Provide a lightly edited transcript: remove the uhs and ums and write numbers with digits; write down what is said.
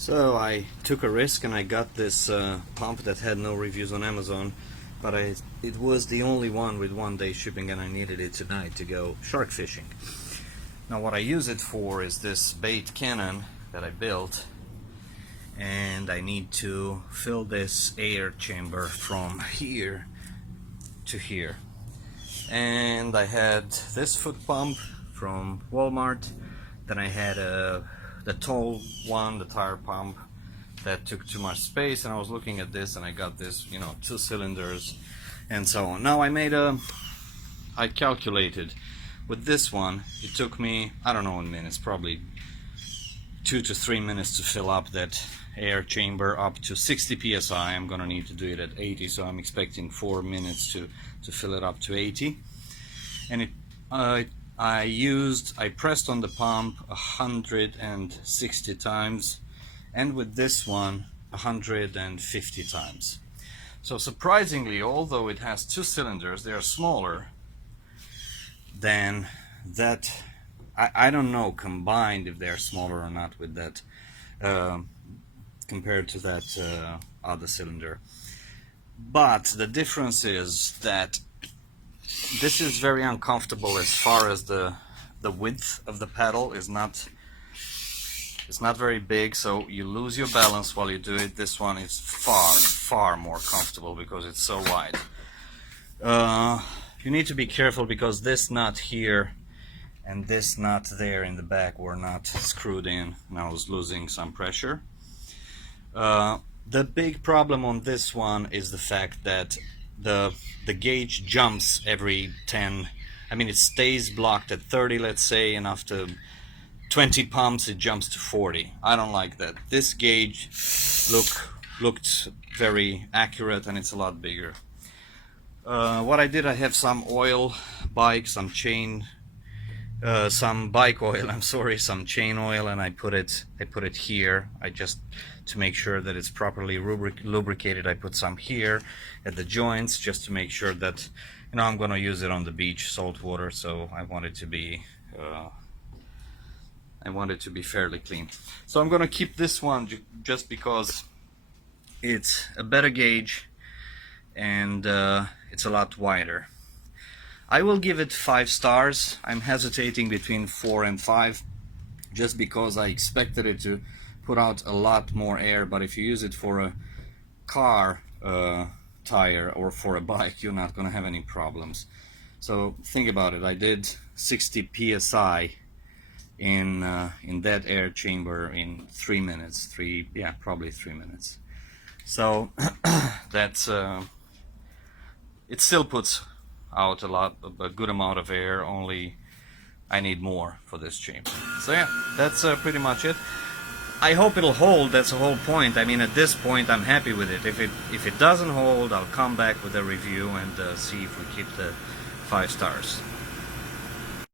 So I took a risk and I got this pump that had no reviews on Amazon, but it was the only one with 1-day shipping, and I needed it tonight to go shark fishing. Now what I use it for is this bait cannon that I built, and I need to fill this air chamber from here to here. And I had this foot pump from Walmart, then I had the tall one, the tire pump, that took too much space, and I was looking at this and I got this, 2 cylinders and so on. Now I calculated with this one, it took me, I don't know in minutes, probably 2 to 3 minutes to fill up that air chamber up to 60 psi. I'm gonna need to do it at 80, so I'm expecting 4 minutes to fill it up to 80. And I pressed on the pump 160 times, and with this one 150 times. So surprisingly, although it has 2 cylinders, they are smaller than that. I don't know combined if they're smaller or not with that compared to that other cylinder. But the difference is that this is very uncomfortable as far as the width of the paddle is not. It's not very big, so you lose your balance while you do it. This one is far more comfortable because it's so wide. You need to be careful because this nut here and this nut there in the back were not screwed in, and I was losing some pressure. The big problem on this one is the fact that the gauge jumps every 10. I mean, it stays blocked at 30, let's say, and after 20 pumps it jumps to 40. I don't like that. This gauge looked very accurate, and it's a lot bigger. What I did, I have some oil, some bike oil, some chain oil, and I put it here. I just, to make sure that it's properly lubricated, I put some here at the joints just to make sure that, I'm going to use it on the beach, salt water, so I want it to be fairly clean. So I'm going to keep this one just because it's a better gauge and it's a lot wider. I will give it 5 stars. I'm hesitating between 4 and 5 just because I expected it to put out a lot more air, but if you use it for a car tire or for a bike, you're not going to have any problems. So think about it. I did 60 psi in that air chamber in 3 minutes. Probably 3 minutes. So that's it still puts out a good amount of air, only I need more for this chamber. So yeah, that's pretty much it. I hope it'll hold. That's the whole point. I mean, at this point I'm happy with it. If it doesn't hold, I'll come back with a review and see if we keep the 5 stars.